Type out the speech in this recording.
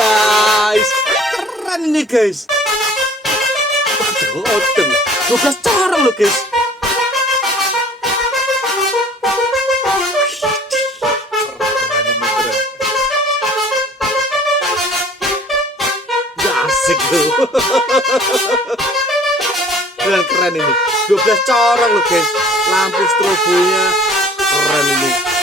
guys. Keren ini guys. Waduh, 12 corong loh guys. Asik tuh. Keren ini. 12 corong loh guys. Lampu strobonya keren ini.